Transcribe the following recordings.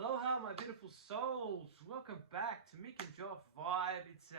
Aloha, my beautiful souls. Welcome back to Mick and Joff Vibe. It's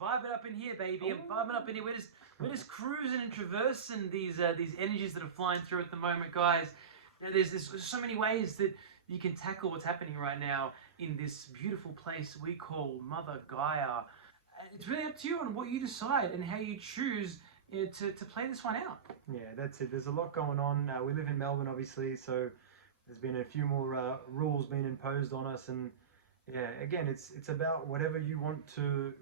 vibing up in here, baby. I'm vibing up in here. We're just cruising and traversing these energies that are flying through at the moment, guys. You know, there's so many ways that you can tackle what's happening right now in this beautiful place we call Mother Gaia. It's really up to you on what you decide and how you choose to play this one out. Yeah, that's it. There's a lot going on. We live in Melbourne, obviously, so there's been a few more rules being imposed on us, and yeah, again, it's about whatever you want to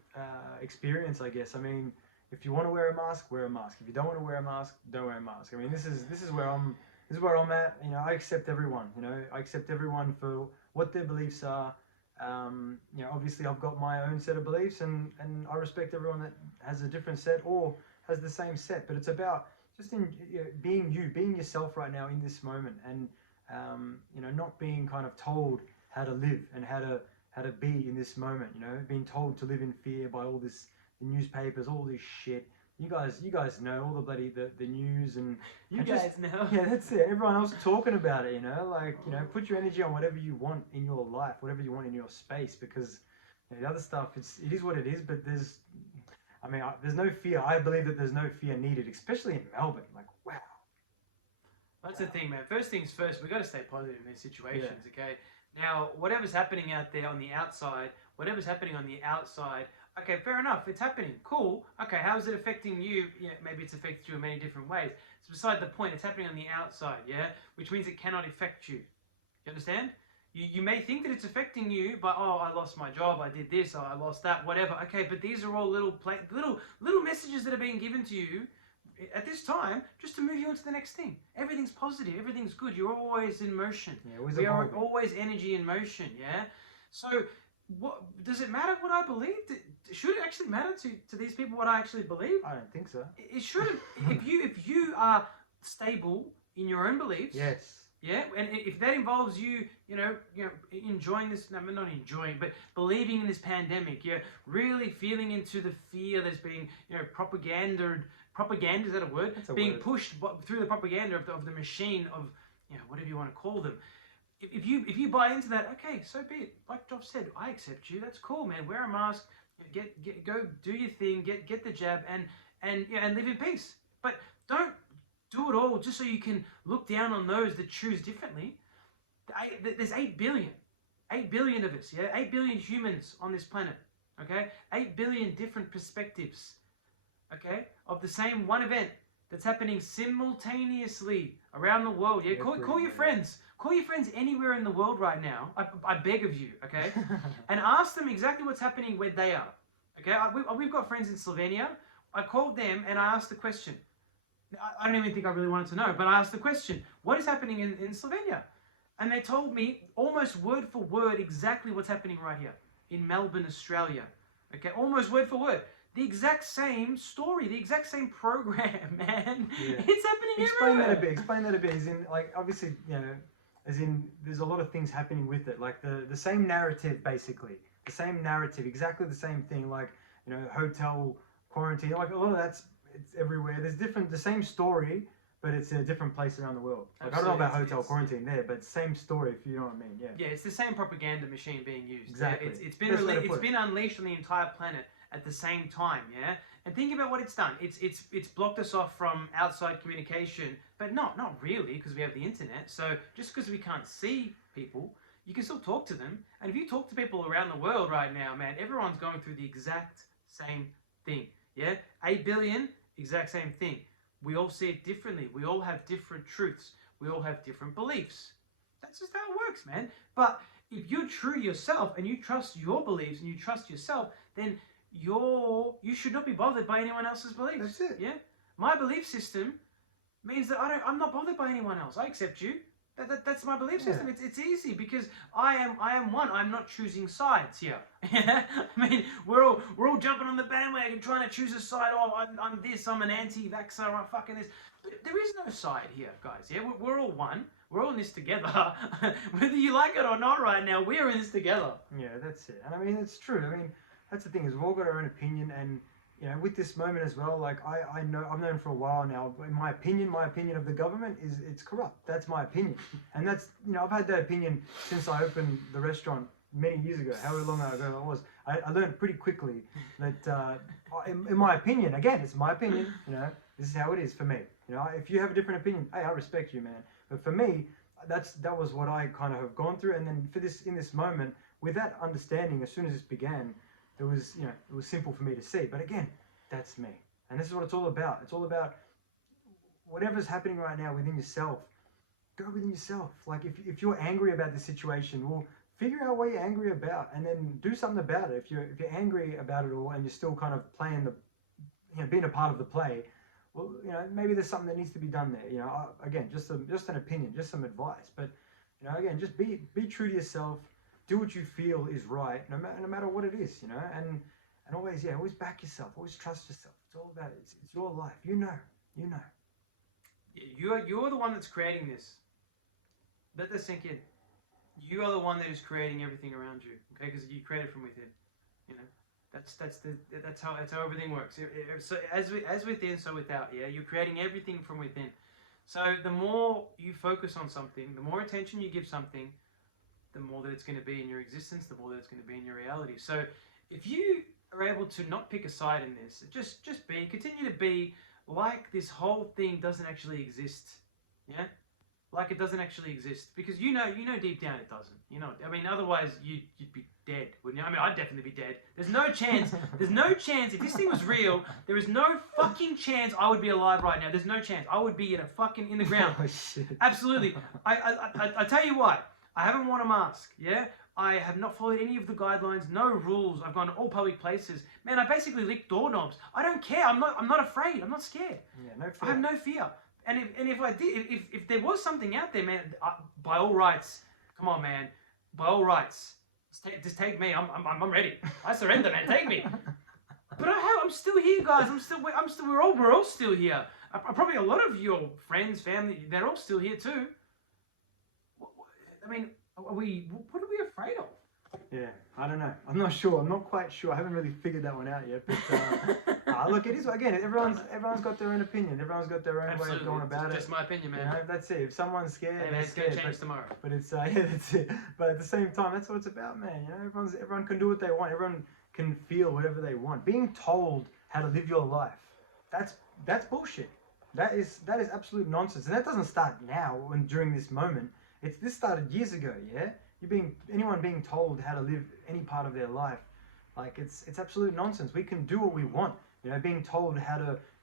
experience, I guess. I mean, if you want to wear a mask, wear a mask. If you don't want to wear a mask, don't wear a mask. I mean, this is where I'm at. You know, I accept everyone. You know, I accept everyone for what their beliefs are. You know, obviously, I've got my own set of beliefs, and I respect everyone that has a different set or has the same set. But it's about just being you, being yourself right now in this moment, and you know, not being kind of told how to live and how to be in this moment. You know, being told to live in fear by all this, the newspapers, all this shit. You guys know all the bloody the news, and You guys know. Yeah, that's it. Everyone else talking about it. You know, like, you know, put your energy on whatever you want in your life, whatever you want in your space, because you know, the other stuff, it is what it is. But there's no fear. I believe that there's no fear needed, especially in Melbourne. Like, wow. That's the thing, man. First things first, we've got to stay positive in these situations, okay? Now, whatever's happening out there on the outside, okay, fair enough, it's happening, cool. Okay, how is it affecting you? Yeah, maybe it's affected you in many different ways. It's beside the point, it's happening on the outside, yeah? Which means it cannot affect you. You understand? You may think that it's affecting you, but oh, I lost my job, I did this, oh, I lost that, whatever. Okay, but these are all little messages that are being given to you at this time, just to move you on to the next thing. Everything's positive, everything's good. You're always in motion. Yeah, we are always energy in motion. Yeah. So, what does it matter what I believe? Should it actually matter to these people what I actually believe? I don't think so. It shouldn't. if you are stable in your own beliefs. Yes. Yeah, and if that involves you, you know, enjoying this, no, not enjoying, but believing in this pandemic, you're really feeling into the fear that's being, you know, propaganda, is that a word? That's a being word. pushed through the propaganda of the machine of, you know, whatever you want to call them. If you buy into that, okay, so be it. Like Joff said, I accept you. That's cool, man. Wear a mask, go do your thing, get the jab, and live in peace. But don't do it all just so you can look down on those that choose differently. There's 8 billion. 8 billion of us, yeah? 8 billion humans on this planet, okay? 8 billion different perspectives, okay? Of the same one event that's happening simultaneously around the world, yeah? Call your friends. Call your friends anywhere in the world right now. I beg of you, okay? And ask them exactly what's happening where they are, okay? We've got friends in Slovenia. I called them and I asked the question. I don't even think I really wanted to know, but I asked the question, what is happening in Slovenia? And they told me almost word for word exactly what's happening right here in Melbourne, Australia. Okay, almost word for word. The exact same story, the exact same program, man. Yeah. It's happening everywhere. Explain that a bit. As in, like, obviously, you know, as in, there's a lot of things happening with it. Like the same narrative, basically. The same narrative, exactly the same thing. Like, you know, hotel quarantine. Like, a lot of that's, it's everywhere. There's the same story, but it's in a different place around the world. Like, I don't know about hotel quarantine there, but same story, if you know what I mean. Yeah. Yeah, it's the same propaganda machine being used. Exactly. Yeah? It's been unleashed on the entire planet at the same time. Yeah. And think about what it's done. It's blocked us off from outside communication, but not really, because we have the internet. So just because we can't see people, you can still talk to them. And if you talk to people around the world right now, man, everyone's going through the exact same thing. Yeah. 8 billion. Exact same thing. We all see it differently. We all have different truths. We all have different beliefs. That's just how it works, man. But if you're true to yourself and you trust your beliefs and you trust yourself, then you should not be bothered by anyone else's beliefs. That's it. Yeah. My belief system means that I'm not bothered by anyone else. I accept you. That's my belief system. Yeah. It's easy because I am one. I'm not choosing sides here. I mean, we're all jumping on the bandwagon trying to choose a side. Oh, I'm this. I'm an anti-vaxxer. I'm fucking this. But there is no side here, guys. Yeah, we're all one. We're all in this together. Whether you like it or not, right now, we're in this together. Yeah, that's it. And I mean, it's true. I mean, that's the thing is we've all got our own opinion, and you know, with this moment as well, like I know, I've known for a while now, but in my opinion of the government is it's corrupt. That's my opinion. And that's, you know, I've had that opinion since I opened the restaurant many years ago, however long ago it was. I learned pretty quickly that, in my opinion, again, it's my opinion, you know, this is how it is for me. You know, if you have a different opinion, hey, I respect you, man. But for me, that was what I kind of have gone through. And then in this moment, with that understanding, as soon as this began, it was, you know, it was simple for me to see. But again, that's me. And this is what it's all about. It's all about whatever's happening right now within yourself. Go within yourself. Like if you're angry about the situation, well, figure out what you're angry about and then do something about it. If you're angry about it all and you're still kind of playing being a part of the play, well, you know, maybe there's something that needs to be done there. You know, again, just an opinion, just some advice. But, you know, again, just be true to yourself. Do what you feel is right, no matter what it is, you know, and always, always back yourself, always trust yourself. It's all about it. It's your life. You know. You're the one that's creating this. Let that sink in. You are the one that is creating everything around you, okay? Because you create it from within. You know, that's how everything works. So as within, so without. Yeah, you're creating everything from within. So the more you focus on something, the more attention you give something, the more that it's going to be in your existence, the more that it's going to be in your reality. So if you are able to not pick a side in this, just continue to be like this whole thing doesn't actually exist. Yeah? Like it doesn't actually exist. Because you know deep down it doesn't. You know, I mean, otherwise you'd be dead, wouldn't you? I mean, I'd definitely be dead. There's no chance if this thing was real, there is no fucking chance I would be alive right now. There's no chance. I would be in the ground. Oh, shit. Absolutely. I tell you what, I haven't worn a mask, yeah? I have not followed any of the guidelines, no rules. I've gone to all public places. Man, I basically lick doorknobs. I don't care. I'm not afraid. I'm not scared. Yeah, no fear. I have no fear. And if I did, if there was something out there, man, by all rights, come on, man, by all rights, just take me. I'm ready. I surrender, man. Take me. But I'm still here, guys. We're all still here. Probably a lot of your friends, family, they're all still here too. I mean, what are we afraid of? Yeah, I don't know. I'm not sure. I'm not quite sure. I haven't really figured that one out yet. But look, it is, again, everyone's got their own opinion. Everyone's got their own way of going about it. Just my opinion, man. You know, that's it. If someone's scared, hey, man, they're it's scared. gonna change tomorrow. But it's that's it. But at the same time, that's what it's about, man. You know, everyone can do what they want. Everyone can feel whatever they want. Being told how to live your life, that's bullshit. That is absolute nonsense. And that doesn't start now and during this moment. This started years ago, yeah? Anyone being told how to live any part of their life, like it's absolute nonsense. We can do what we want. You know, being told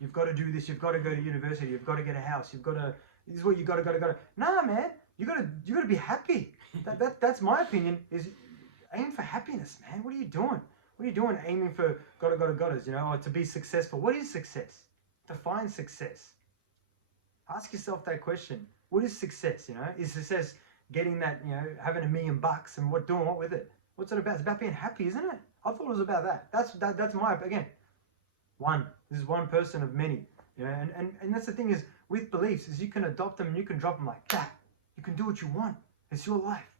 you've got to do this, you've got to go to university, you've got to get a house, this is what you got to. Nah, man, you got to be happy. That's my opinion. Is aim for happiness, man. What are you doing? What are you doing aiming for gotta, you know, or to be successful? What is success? Define success. Ask yourself that question. What is success, you know? Is success getting that, you know, having $1 million and doing what with it? What's it about? It's about being happy, isn't it? I thought it was about that. That's my, again, this is one person of many, you know, and that's the thing is, with beliefs, is you can adopt them and you can drop them like that. You can do what you want. It's your life.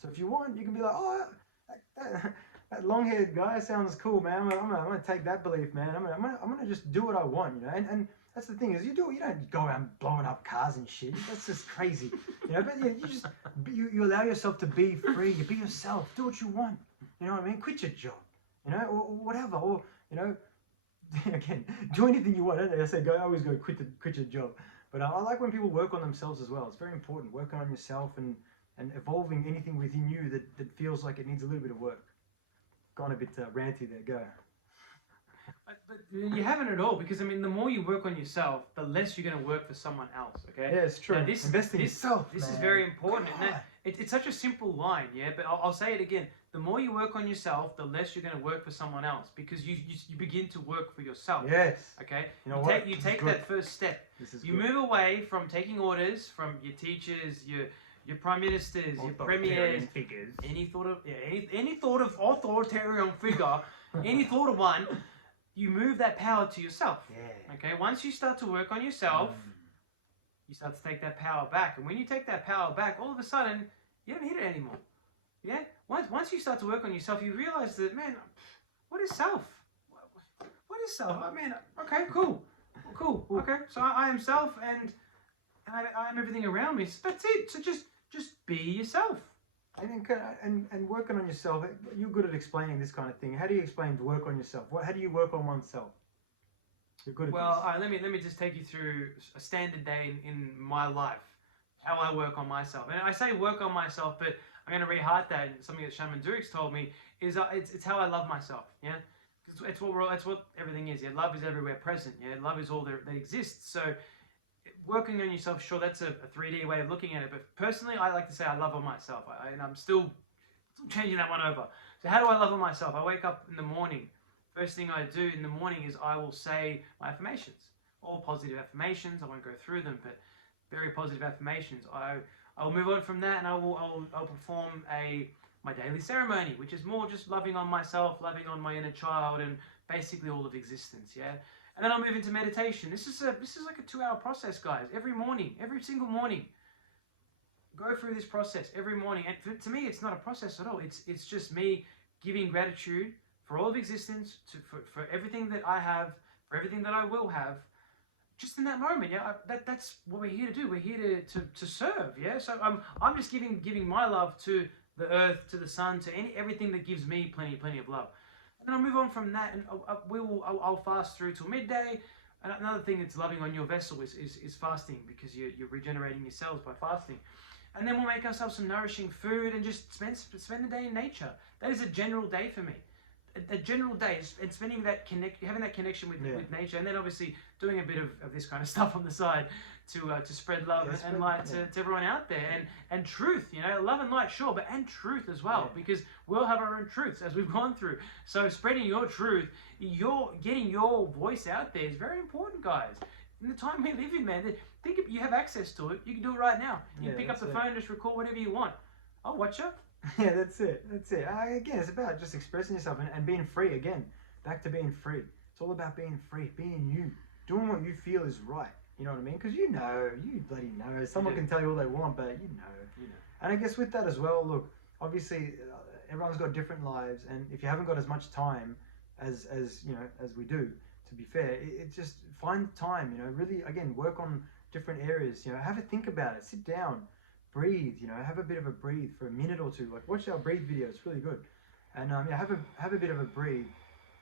So if you want, you can be like, oh, that long-haired guy sounds cool, man. I'm gonna take that belief, man. I'm gonna just do what I want, you know, and that's the thing is you don't go around blowing up cars and shit. That's just crazy, you know. But yeah, you allow yourself to be free. You be yourself. Do what you want. You know what I mean? Quit your job, you know, or whatever. Or you know, again, do anything you want. I say I always go quit your job. But I like when people work on themselves as well. It's very important. Working on yourself and evolving anything within you that feels like it needs a little bit of work. Gone a bit ranty there. Go. But you haven't at all, because I mean, the more you work on yourself, the less you're going to work for someone else. Okay. Yeah, it's true. Now, Invest in yourself. This is very important. And it's such a simple line, yeah. But I'll say it again. The more you work on yourself, the less you're going to work for someone else, because you begin to work for yourself. Yes. Okay. You know what? You take that first step. You move away from taking orders from your teachers, your prime ministers, your premiers, figures. any thought of authoritarian figure, any thought of one. You move that power to yourself. Yeah. Okay. Once you start to work on yourself, you start to take that power back, and when you take that power back, all of a sudden you don't need it anymore. Yeah. Once you start to work on yourself, you realize that, man, what is self? What What is self? I mean, okay, cool. Cool. Okay. So I am self, and I am everything around me. So that's it. So just be yourself. I think, and working on yourself. You're good at explaining this kind of thing. How do you explain to work on yourself? How do you work on oneself? You're good at Well, this. let me just take you through a standard day in my life, how I work on myself. And I say work on myself, but I'm going to reheart that. Something that Shaman Durek's told me is it's how I love myself. Yeah, it's what everything is. Yeah, love is everywhere present. Yeah, love is all that exists. So working on yourself, sure, that's a 3D way of looking at it. But personally, I like to say I love on myself, and I'm still changing that one over. So how do I love on myself? I wake up in the morning. First thing I do in the morning is I will say my affirmations, all positive affirmations. I won't go through them, but very positive affirmations. I'll move on from that, and I'll perform my daily ceremony, which is more just loving on myself, loving on my inner child, and basically all of existence. Yeah. And then I'll move into meditation. This is like a 2-hour process, guys. Every morning, every single morning, go through this process every morning. And to me, it's not a process at all. It's just me giving gratitude for all of existence, for everything that I have, for everything that I will have, just in that moment. Yeah, that's what we're here to do. We're here to serve. Yeah, so I'm just giving my love to the earth, to the sun, to everything that gives me plenty of love. And then I'll move on from that, and I'll fast through till midday. And another thing that's loving on your vessel is fasting, because you're regenerating your cells by fasting. And then we'll make ourselves some nourishing food and just spend the day in nature. That is a general day for me. A general day, and spending having that connection with nature, and then obviously doing a bit of this kind of stuff on the side to spread love and light to everyone out there, and truth, love and light, sure, and truth as well, because we'll have our own truths as we've gone through. So spreading your truth, getting your voice out there is very important, guys. In the time we live in, man, think if you have access to it, you can do it right now. You can pick up the phone, just record whatever you want. I'll watch it. Yeah, that's it. Again, it's about just expressing yourself and being free. Again, back to being free. It's all about being free, being you, doing what you feel is right. You know what I mean? Because you bloody know. Someone can tell you all they want, but you know. And I guess with that as well, look, obviously everyone's got different lives, and if you haven't got as much time as we do, to be fair, it just find time. Really, again, work on different areas. Have a think about it. Sit down. Breathe, have a bit of a breathe for a minute or two. Like, watch our breathe video; it's really good. And have a bit of a breathe,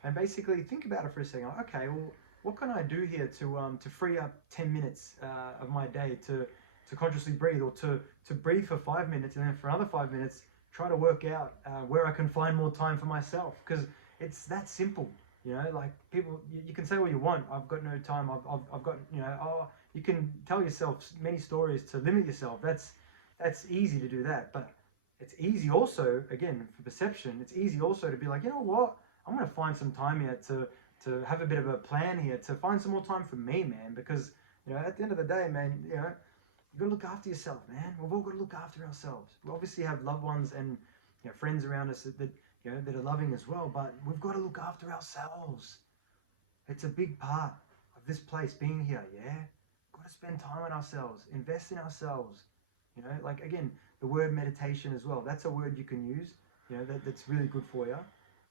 and basically think about it for a second. Okay, well, what can I do here to free up 10 minutes of my day to consciously breathe, or to breathe for 5 minutes, and then for another 5 minutes try to work out where I can find more time for myself, because it's that simple. Like, people, you can say what you want. I've got no time. I've got you can tell yourself many stories to limit yourself. That's easy to do that, but it's easy also, again, for perception, it's easy also to be like, you know what, I'm going to find some time here to have a bit of a plan here, to find some more time for me, man, because, at the end of the day, man, you got to look after yourself, man. We've all got to look after ourselves. We obviously have loved ones and friends around us that are loving as well, but we've got to look after ourselves. It's a big part of this place being here, yeah? Got to spend time on ourselves, invest in ourselves. Like, again, the word meditation as well. That's a word you can use, that's really good for you.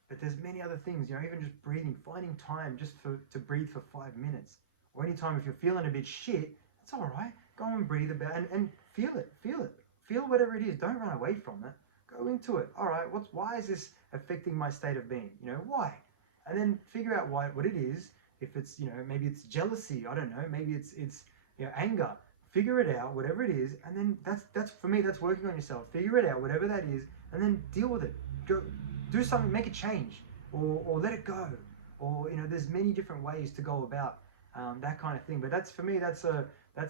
But there's many other things, even just breathing, finding time just to breathe for 5 minutes. Or anytime if you're feeling a bit shit, that's all right. Go and breathe about it and feel it. Feel whatever it is. Don't run away from it. Go into it. All right, why is this affecting my state of being? Why? And then figure out what it is. If it's, maybe it's jealousy. I don't know. Maybe it's anger. Figure it out, whatever it is, and then that's for me. That's working on yourself. Figure it out, whatever that is, and then deal with it. Go, do something, make a change, or let it go, or there's many different ways to go about that kind of thing. But that's, for me, that's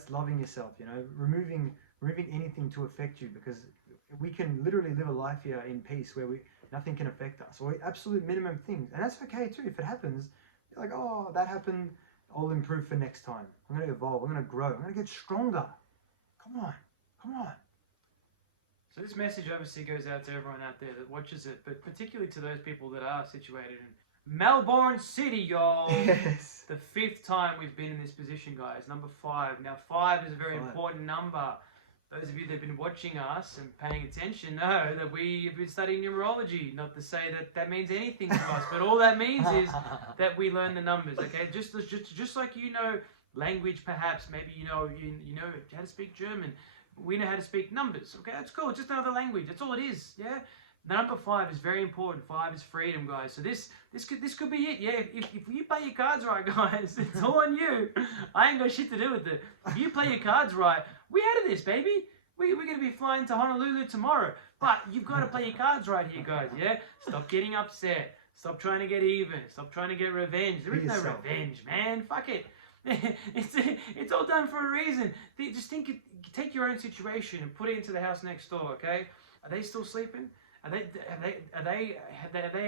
loving yourself. Removing anything to affect you, because we can literally live a life here in peace where nothing can affect us, or absolute minimum things, and that's okay too. If it happens, you're like, oh, that happened. I'll improve for next time. I'm going to evolve. I'm going to grow. I'm going to get stronger. Come on. So this message obviously goes out to everyone out there that watches it, but particularly to those people that are situated in Melbourne City, y'all. Yes. The 5th time we've been in this position, guys. Number 5. Now, 5 is a very important number. those of you that have been watching us and paying attention know that we have been studying numerology. Not to say that that means anything to us, but all that means is that we learn the numbers. Okay, just like you know language, perhaps maybe you know how to speak German. We know how to speak numbers. Okay, that's cool. It's just another language. That's all it is. Yeah. Number 5 is very important. 5 is freedom, guys. So this could be it. Yeah, if you play your cards right, guys, it's all on you. I ain't got shit to do with it. If you play your cards right, we out of this, baby. We're gonna be flying to Honolulu tomorrow. But you've got to play your cards right here, guys. Yeah. Stop getting upset. Stop trying to get even. Stop trying to get revenge. There is no revenge, man. Fuck it. It's all done for a reason. Just take your own situation and put it into the house next door. Okay? Are they still sleeping? Have they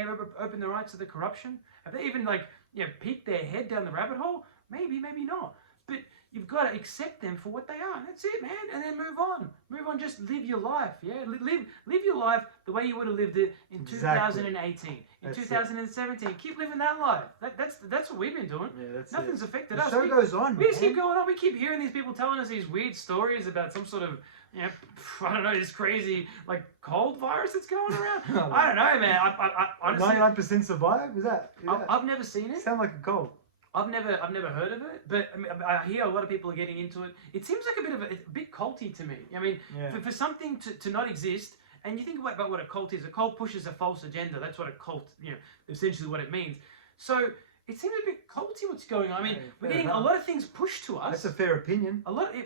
ever opened their eyes to the corruption? Have they even peeked their head down the rabbit hole? Maybe, maybe not. But you've got to accept them for what they are. That's it, man. And then move on. Move on. Just live your life. Yeah, live your life the way you would have lived it in 2018, in 2017. Keep living that life. That's what we've been doing. Yeah, that's Nothing's it. affected The us. show goes on. We just keep going on. We keep hearing these people telling us these weird stories about some sort of, I don't know, this crazy cold virus that's going around. I don't know, man. I honestly, 99% survive. Is that? I've never seen it. Sound like a cold. I've never heard of it, but I hear a lot of people are getting into it. It seems like a bit culty to me. I mean, for something to not exist, and you think about what a cult is. A cult pushes a false agenda. That's what a cult, essentially what it means. So it seems a bit culty what's going on. I mean, we're getting a lot of things pushed to us. That's a fair opinion.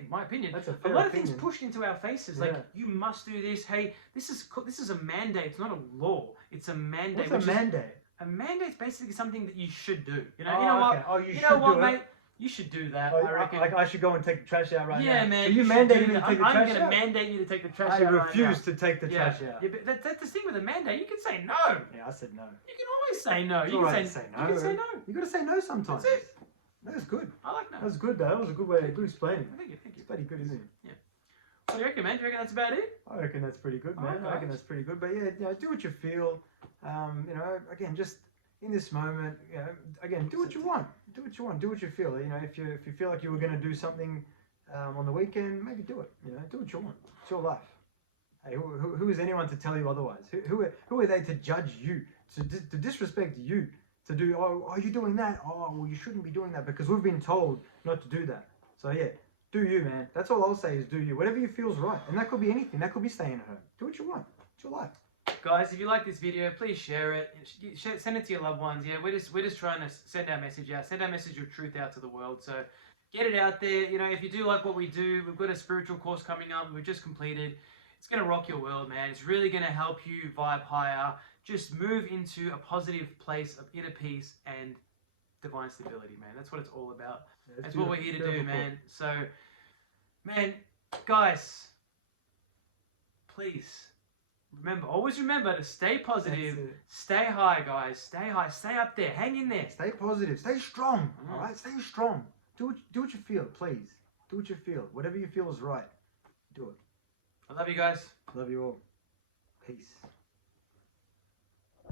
My opinion. That's a fair A lot opinion. of things pushed into our faces. Like, you must do this. Hey, this is a mandate. It's not a law. It's a mandate. What's a mandate? A mandate's basically something that you should do. You Oh, know what? okay. Oh, you know should what, do it. mate? You should do that. I reckon. Like I should go and take the trash out right now. Yeah, man. So you should mandating do me to that. take the trash I'm going to out? mandate you to take the trash I out. refuse right to take the now. trash out. Yeah, but that's the thing with a mandate. You can say no. Yeah, I said no. You can always say no. It's You all can right say to say no. You can say no. You got to say no sometimes. That's it. That's good. I like no. That was good though. That was a good way. Good explaining. Thank you. It's pretty good, isn't it? What do you reckon, man? Do you reckon that's about it? I reckon that's pretty good, man. Okay. I reckon that's pretty good. But yeah, do what you feel. Again, just in this moment, again, do what you want. Do what you want. Do what you feel. If you feel like you were going to do something on the weekend, maybe do it. Do what you want. It's your life. Hey, who is anyone to tell you otherwise? Who are they to judge you, to disrespect you, to do? Oh, you're doing that. Oh, well, you shouldn't be doing that because we've been told not to do that. So yeah, do you, man. That's all I'll say is do you. Whatever you feel's right, and that could be anything. That could be staying at home. Do what you want. It's your life. Guys, if you like this video, please share it. Send it to your loved ones. Yeah, we're just trying to send our message out. Send our message of truth out to the world. So get it out there. If you do like what we do, we've got a spiritual course coming up. We've just completed. It's going to rock your world, man. It's really going to help you vibe higher. Just move into a positive place of inner peace and divine stability, man. That's what it's all about. Yeah, That's what we're here to do, beautiful. man. So, man, guys, please always remember to stay positive, That's it. stay high, guys. Stay high, stay up there, hang in there. Stay positive. Stay strong. All right. Stay strong. Do what you feel, please. Do what you feel. Whatever you feel is right. Do it. I love you guys. Love you all. Peace.